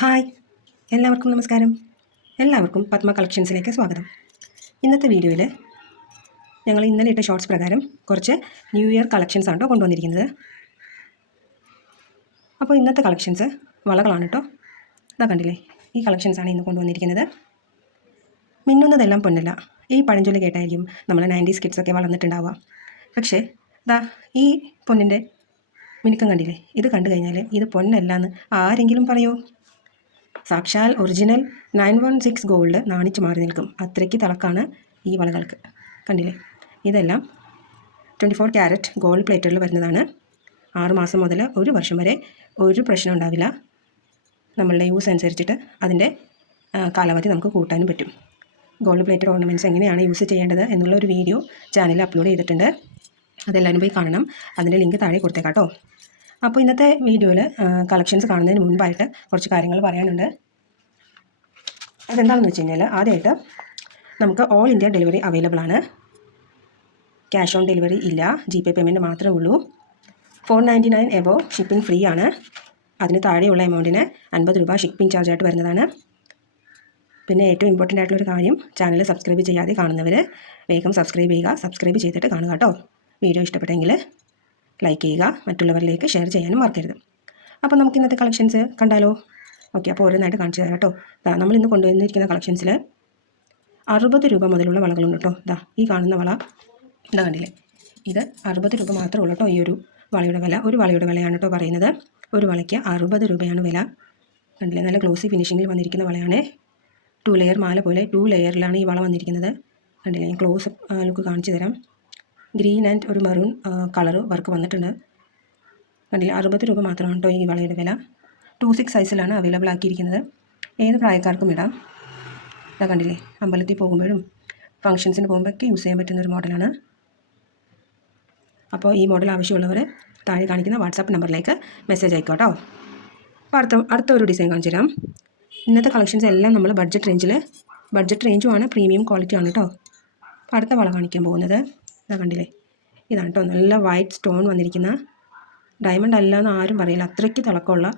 Hi, എല്ലാവർക്കും നമസ്കാരം. എല്ലാവർക്കും പത്മ കളക്ഷൻസിലേക്ക് സ്വാഗതം. ഇന്നത്തെ വീഡിയോയിൽ ഞങ്ങൾ ഇന്നലെ ഇട്ട ഷോർട്സ് പ്രകാരം കുറച്ച് ന്യൂ ഇയർ കളക്ഷൻസ് ആണ് കൊണ്ടുവന്നിരിക്കുന്നത്. അപ്പോൾ ഇന്നത്തെ കളക്ഷൻസ് വളകളാണ് കേട്ടോ. ഇതാ കണ്ടില്ലേ, ഈ കളക്ഷൻസാണ് ഇന്ന് കൊണ്ടുവന്നിരിക്കുന്നത്. മിന്നുന്നതെല്ലാം പൊന്നല്ല. ഈ പഴഞ്ചൊല്ല് കേട്ടായിരിക്കും നമ്മൾ 90s കിഡ്സൊക്കെ വളർന്നിട്ടുണ്ടാവുക. പക്ഷേ ദാ ഈ പൊന്നിൻ്റെ മിനുക്കം കണ്ടില്ലേ, ഇത് കണ്ടു കഴിഞ്ഞാൽ ഇത് പൊന്നല്ല എന്ന് ആരെങ്കിലും പറയുമോ? സാക്ഷാൽ ഒറിജിനൽ 916 ഗോൾഡ് നാണിച്ച് മാറി നിൽക്കും. അത്രയ്ക്ക് തിളക്കാണ് ഈ വളകൾക്ക്. കണ്ടില്ലേ, ഇതെല്ലാം 24 ക്യാരറ്റ് ഗോൾഡ് പ്ലേറ്ററിൽ വരുന്നതാണ്. 6 മാസം മുതൽ 1 വർഷം വരെ ഒരു പ്രശ്നം ഉണ്ടാവില്ല. നമ്മളുടെ യൂസ് അനുസരിച്ചിട്ട് അതിൻ്റെ കാലാവധി നമുക്ക് കൂട്ടാനും പറ്റും. ഗോൾഡ് പ്ലേറ്റഡ് ഓർണമെൻറ്റ്സ് എങ്ങനെയാണ് യൂസ് ചെയ്യേണ്ടത് എന്നുള്ള ഒരു വീഡിയോ ചാനലിൽ അപ്ലോഡ് ചെയ്തിട്ടുണ്ട്. അതെല്ലാവരും പോയി കാണണം. അതിൻ്റെ ലിങ്ക് താഴെ കൊടുത്തേക്കാം കേട്ടോ. അപ്പോൾ ഇന്നത്തെ വീഡിയോയിൽ കളക്ഷൻസ് കാണുന്നതിന് മുൻപായിട്ട് കുറച്ച് കാര്യങ്ങൾ പറയാനുണ്ട്. അതെന്താണെന്ന് വെച്ച് കഴിഞ്ഞാൽ, ആദ്യമായിട്ട് നമുക്ക് ഓൾ ഇന്ത്യ ഡെലിവറി അവൈലബിൾ ആണ്. ക്യാഷ് ഓൺ ഡെലിവറി ഇല്ല, GPay പേയ്മെൻറ്റ് മാത്രമേ ഉള്ളൂ. 499 എബോ ഷിപ്പിംഗ് ഫ്രീ ആണ്. അതിന് താഴെയുള്ള എമൗണ്ടിന് 50 രൂപ ഷിപ്പിംഗ് ചാർജായിട്ട് വരുന്നതാണ്. പിന്നെ ഏറ്റവും ഇമ്പോർട്ടൻ്റ് ആയിട്ടുള്ളൊരു കാര്യം, ചാനൽ സബ്സ്ക്രൈബ് ചെയ്യാതെ കാണുന്നവർ വേഗം സബ്സ്ക്രൈബ് ചെയ്യുക. സബ്സ്ക്രൈബ് ചെയ്തിട്ട് കാണുക കേട്ടോ. വീഡിയോ ഇഷ്ടപ്പെട്ടെങ്കിൽ ലൈക്ക് ചെയ്യുക, മറ്റുള്ളവരിലേക്ക് ഷെയർ ചെയ്യാനും മറക്കരുത്. അപ്പോൾ നമുക്ക് ഇന്നത്തെ കളക്ഷൻസ് കണ്ടാലോ? ഓക്കെ, അപ്പോൾ ഓരോന്നായിട്ട് കാണിച്ചു തരാം കേട്ടോ. നമ്മൾ ഇന്ന് കൊണ്ടുവന്നിരിക്കുന്ന കളക്ഷൻസിൽ 60 രൂപ മുതലുള്ള വളകളുണ്ട് കേട്ടോ. ഈ കാണുന്ന വള ഇതാ കണ്ടില്ലേ, ഇത് 60 രൂപ മാത്രമേ ഉള്ളൂ കേട്ടോ. ഈ ഒരു വളയുടെ വില, ഒരു വളയുടെ വിലയാണ് കേട്ടോ പറയുന്നത്. ഒരു വളയ്ക്ക് 60 രൂപയാണ് വില. കണ്ടില്ലേ, നല്ല ഗ്ലോസി ഫിനിഷിങ്ങിൽ വന്നിരിക്കുന്ന വളയാണ്. 2 ലെയർ മാല പോലെ 2 ലെയറിലാണ് ഈ വള വന്നിരിക്കുന്നത്. കണ്ടില്ലേ, ഞാൻ ക്ലോസ് ലുക്ക് കാണിച്ചു തരാം. ഗ്രീൻ ആൻഡ് ഒരു മെറൂൺ കളർ വർക്ക് വന്നിട്ടുണ്ട്. കണ്ടില്ല, 60 രൂപ മാത്രമാണ് കേട്ടോ ഈ വളയുടെ വില. 26 സൈസിലാണ് അവൈലബിൾ ആക്കിയിരിക്കുന്നത്. ഏത് പ്രായക്കാർക്കും ഇടാം. ഇതാ കണ്ടില്ലേ, അമ്പലത്തിൽ പോകുമ്പോഴും ഫംഗ്ഷൻസിന് പോകുമ്പോഴൊക്കെ യൂസ് ചെയ്യാൻ പറ്റുന്ന ഒരു മോഡലാണ്. അപ്പോൾ ഈ മോഡൽ ആവശ്യമുള്ളവർ താഴെ കാണിക്കുന്ന വാട്സാപ്പ് നമ്പറിലേക്ക് മെസ്സേജ് അയക്കോട്ടോ. അപ്പോൾ അടുത്ത ഒരു ഡിസൈൻ കാണിച്ചു തരാം. ഇന്നത്തെ കളക്ഷൻസ് എല്ലാം നമ്മൾ ബഡ്ജറ്റ് റേഞ്ചുമാണ്, പ്രീമിയം ക്വാളിറ്റി ആണ് കേട്ടോ. അപ്പോൾ അടുത്ത വള കാണിക്കാൻ പോകുന്നത് ഇതാ കണ്ടില്ലേ, ഇതാണ് കേട്ടോ. നല്ല വൈറ്റ് സ്റ്റോൺ വന്നിരിക്കുന്ന, ഡയമണ്ട് അല്ല എന്ന് ആരും പറയില്ല, അത്രയ്ക്ക് തിളക്കമുള്ള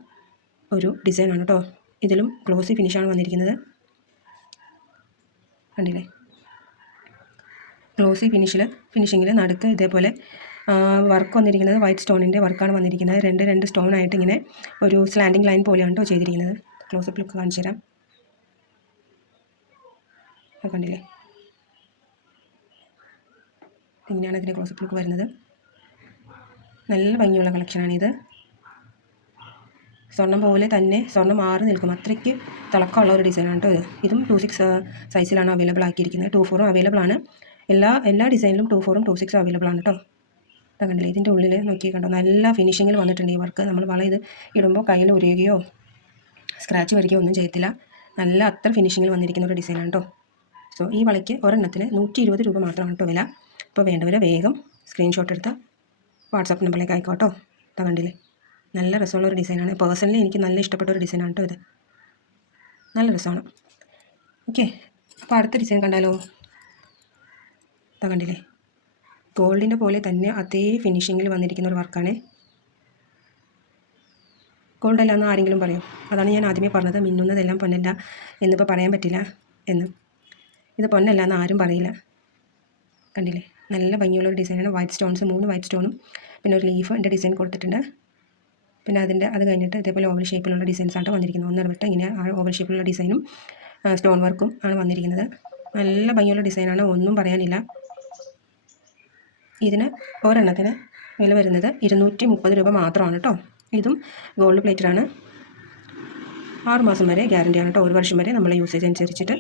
ഒരു ഡിസൈനാണ് കേട്ടോ. ഇതിലും ഗ്ലോസി ഫിനിഷാണ് വന്നിരിക്കുന്നത്. കണ്ടില്ലേ, ഗ്ലോസി ഫിനിഷിങ്ങിൽ നടുക്ക് ഇതേപോലെ വർക്ക് വന്നിരിക്കുന്നത് വൈറ്റ് സ്റ്റോണിൻ്റെ വർക്കാണ് വന്നിരിക്കുന്നത്. രണ്ട് സ്റ്റോൺ ആയിട്ട് ഇങ്ങനെ ഒരു സ്ലാൻഡിങ് ലൈൻ പോലെയാണ് കേട്ടോ ചെയ്തിരിക്കുന്നത്. ക്ലോസപ്പ് ലുക്ക് കാണിച്ചു തരാം. കണ്ടില്ലേ, ഇങ്ങനെയാണ് ഇതിൻ്റെ ക്ലോസപ്പ് ലുക്ക് വരുന്നത്. നല്ല ഭംഗിയുള്ള കളക്ഷനാണിത്. സ്വർണ്ണം പോലെ തന്നെ സ്വർണ്ണം മാറി നിൽക്കും, അത്രയ്ക്ക് തിളക്കമുള്ള ഒരു ഡിസൈനാണ് കേട്ടോ ഇത്. ഇതും 26 സൈസിലാണ് അവൈലബിൾ ആക്കിയിരിക്കുന്നത്. 24 അവൈലബിൾ ആണ്. എല്ലാ ഡിസൈനിലും 24ഉം 26 അവൈലബിൾ ആണ് കേട്ടോ. അത് കണ്ടില്ലേ, ഇതിൻ്റെ ഉള്ളിൽ നോക്കി കണ്ടോ, നല്ല ഫിനിഷിങ്ങിൽ വന്നിട്ടുണ്ട് ഈ വർക്ക്. നമ്മൾ വള ഇത് ഇടുമ്പോൾ കയ്യിൽ ഉരയുകയോ സ്ക്രാച്ച് വരികയോ ഒന്നും ചെയ്യത്തില്ല. നല്ല അത്ര ഫിനിഷിങ്ങിൽ വന്നിരിക്കുന്ന ഒരു ഡിസൈനാണ് കേട്ടോ. സോ ഈ വളയ്ക്ക് ഒരെണ്ണത്തിന് 120 രൂപ മാത്രമാണ് കേട്ടോ വില. അപ്പോൾ വേണ്ടവരെ വേഗം സ്ക്രീൻഷോട്ട് എടുത്ത് വാട്സാപ്പ് നമ്പറിലേക്ക് അയക്കോട്ടോ. ഇതാ കണ്ടില്ലേ, നല്ല രസമുള്ള ഒരു ഡിസൈനാണ്. പേഴ്സണലി എനിക്ക് നല്ല ഇഷ്ടപ്പെട്ട ഒരു ഡിസൈനാണ് കേട്ടോ ഇത്. നല്ല രസമാണ്. ഓക്കെ, അപ്പോൾ അടുത്ത ഡിസൈൻ കണ്ടാലോ? ഇതാ കണ്ടില്ലേ, ഗോൾഡിൻ്റെ പോലെ തന്നെ അതേ ഫിനിഷിങ്ങിൽ വന്നിരിക്കുന്ന ഒരു വർക്കാണ്. ഗോൾഡല്ല എന്ന് ആരെങ്കിലും പറയും. അതാണ് ഞാൻ ആദ്യമേ പറഞ്ഞത്, മിന്നുന്നതെല്ലാം പൊന്നല്ല എന്നിപ്പോൾ പറയാൻ പറ്റില്ല എന്ന്. ഇത് പൊന്നല്ല എന്ന് ആരും പറയില്ല. കണ്ടില്ലേ, നല്ല ഭംഗിയുള്ളൊരു ഡിസൈനാണ്. വൈറ്റ് സ്റ്റോൺസ്, 3 വൈറ്റ് സ്റ്റോണും പിന്നെ ഒരു ലീഫിൻ്റെ ഡിസൈൻ കൊടുത്തിട്ടുണ്ട്. പിന്നെ അത് കഴിഞ്ഞിട്ട് ഇതേപോലെ ഓവൽ ഷേപ്പിലുള്ള ഡിസൈൻസാണ് വന്നിരിക്കുന്നത്. ഒന്നിടവിട്ട് ഇങ്ങനെ ഓവൽ ഷേപ്പിലുള്ള ഡിസൈനും സ്റ്റോൺ വർക്കും ആണ് വന്നിരിക്കുന്നത്. നല്ല ഭംഗിയുള്ള ഡിസൈനാണ്, ഒന്നും പറയാനില്ല. ഇതിന് ഒരെണ്ണത്തിന് വില വരുന്നത് 230 രൂപ മാത്രമാണ് കേട്ടോ. ഇതും ഗോൾഡ് പ്ലേറ്റഡാണ്. 6 മാസം വരെ ഗ്യാരണ്ടിയാണ് കേട്ടോ. 1 വർഷം വരെ നമ്മളെ യൂസേജ് അനുസരിച്ചിട്ട്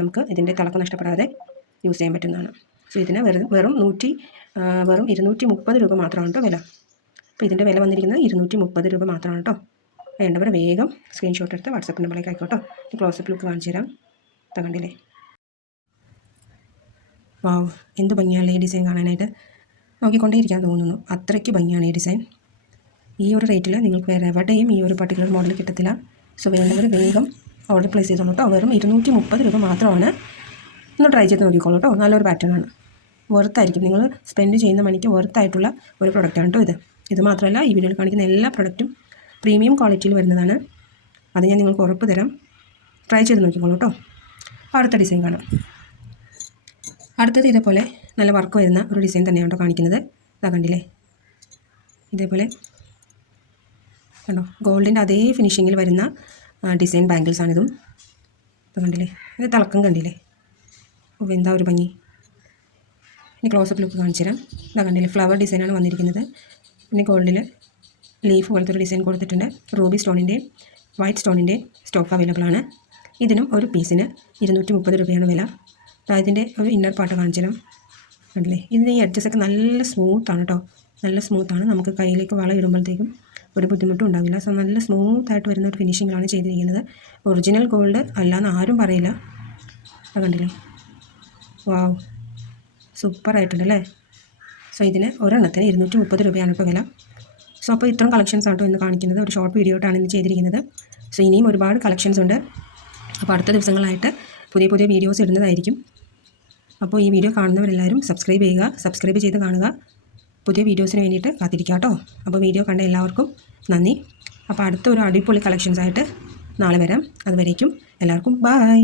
നമുക്ക് ഇതിൻ്റെ തിളക്കം നഷ്ടപ്പെടാതെ യൂസ് ചെയ്യാൻ പറ്റുന്നതാണ്. സോ ഇതിന് വെറും 230 രൂപ മാത്രമാണ് കേട്ടോ വില. അപ്പോൾ ഇതിൻ്റെ വില വന്നിരിക്കുന്നത് 230 രൂപ മാത്രമാണ് കേട്ടോ. വേണ്ടവർ വേഗം സ്ക്രീൻഷോട്ട് എടുത്ത് വാട്സാപ്പ് നമ്പറിലേക്ക് ആയിക്കോട്ടോ. ക്ലോസപ്പ് ലുക്ക് കാണിച്ചു തരാം. കണ്ടില്ലേ, വാവ്, എന്ത് ഭംഗിയാണ് ഈ ഡിസൈൻ കാണാനായിട്ട്. നോക്കിക്കൊണ്ടേയിരിക്കാൻ തോന്നുന്നു, അത്രയ്ക്ക് ഭംഗിയാണ് ഈ ഡിസൈൻ. ഈ ഒരു റേറ്റിൽ നിങ്ങൾക്ക് വേറെ എവിടെയും ഈ ഒരു പർട്ടിക്കുലർ മോഡൽ കിട്ടത്തില്ല. സോ വേണ്ടവർ വേഗം ഓർഡർ പ്ലേസ് ചെയ്തോളൂ കേട്ടോ. വെറും 230 രൂപ മാത്രമാണ്. ഒന്ന് ട്രൈ ചെയ്ത് നോക്കിക്കോളൂ കേട്ടോ. നല്ലൊരു പാറ്റേൺ ആണ്, വെർത്തായിരിക്കും. നിങ്ങൾ സ്പെൻഡ് ചെയ്യുന്ന മണിക്ക് വെർത്തായിട്ടുള്ള ഒരു പ്രൊഡക്റ്റാണ് കേട്ടോ ഇത്. ഇത് മാത്രമല്ല, ഈ വീഡിയോയിൽ കാണിക്കുന്ന എല്ലാ പ്രൊഡക്റ്റും പ്രീമിയം ക്വാളിറ്റിയിൽ വരുന്നതാണ്. അത് ഞാൻ നിങ്ങൾക്ക് ഉറപ്പ് തരാം. ട്രൈ ചെയ്ത് നോക്കിക്കോളൂ കേട്ടോ. അടുത്ത ഡിസൈൻ കാണാം. അടുത്തത് ഇതേപോലെ നല്ല വർക്ക് വരുന്ന ഒരു ഡിസൈൻ തന്നെയാണ് കേട്ടോ കാണിക്കുന്നത്. ഇതാ കണ്ടില്ലേ, ഇതേപോലെ കണ്ടോ, ഗോൾഡിൻ്റെ അതേ ഫിനിഷിങ്ങിൽ വരുന്ന ഡിസൈൻ ബാംഗിൾസാണിതും. ഇത് കണ്ടില്ലേ, ഇത് തിളക്കം കണ്ടില്ലേ, എന്താ ഒരു ഭംഗി. ഇനി ക്ലോസപ്പ് ലുക്ക് കാണിച്ചു തരാം. ഇതാ കണ്ടില്ലേ, ഫ്ലവർ ഡിസൈനാണ് വന്നിരിക്കുന്നത്. പിന്നെ ഗോൾഡിൽ ലീഫ് പോലത്തെ ഒരു ഡിസൈൻ കൊടുത്തിട്ടുണ്ട്. റൂബി സ്റ്റോണിൻ്റെയും വൈറ്റ് സ്റ്റോണിൻ്റെയും സ്റ്റോക്ക് അവൈലബിൾ ആണ്. ഇതിനും ഒരു പീസിന് 230 രൂപയാണ് വില. ഇതിൻ്റെ ഒരു ഇന്നർ പാർട്ട് കാണിച്ചു തരാം. കണ്ടില്ലേ, ഇതിൻ്റെ ഈ എഡ്ജസൊക്കെ നല്ല സ്മൂത്താണ് കേട്ടോ, നല്ല സ്മൂത്താണ്. നമുക്ക് കയ്യിലേക്ക് വള ഇടുമ്പോഴത്തേക്കും ഒരു ബുദ്ധിമുട്ടും ഉണ്ടാവില്ല. സോ നല്ല സ്മൂത്തായിട്ട് വരുന്ന ഒരു ഫിനിഷിങ്ങിലാണ് ചെയ്തിരിക്കുന്നത്. ഒറിജിനൽ ഗോൾഡ് അല്ലാന്ന് ആരും പറയില്ല. അത് കണ്ടില്ലേ, വാവ്, സൂപ്പറായിട്ടുണ്ടല്ലേ. സോ ഇതിന് ഒരെണ്ണത്തിന് 230 രൂപയാണ് ഇപ്പോൾ വില. സോ അപ്പോൾ ഇത്രയും കളക്ഷൻസ് ആട്ടോ ഇന്ന് കാണിക്കുന്നത്. ഒരു ഷോർട്ട് വീഡിയോ ആയിട്ടാണ് ഇന്ന് ചെയ്തിരിക്കുന്നത്. സോ ഇനിയും ഒരുപാട് കളക്ഷൻസ് ഉണ്ട്. അപ്പോൾ അടുത്ത ദിവസങ്ങളായിട്ട് പുതിയ പുതിയ വീഡിയോസ് ഇടുന്നതായിരിക്കും. അപ്പോൾ ഈ വീഡിയോ കാണുന്നവരെല്ലാവരും സബ്സ്ക്രൈബ് ചെയ്യുക, സബ്സ്ക്രൈബ് ചെയ്ത് കാണുക. പുതിയ വീഡിയോസിന് വേണ്ടിയിട്ട് കാത്തിരിക്കുക കേട്ടോ. അപ്പോൾ വീഡിയോ കണ്ട എല്ലാവർക്കും നന്ദി. അപ്പോൾ അടുത്ത ഒരു അടിപൊളി കളക്ഷൻസ് ആയിട്ട് നാളെ വരാം. അതുവരേക്കും എല്ലാവർക്കും ബൈ.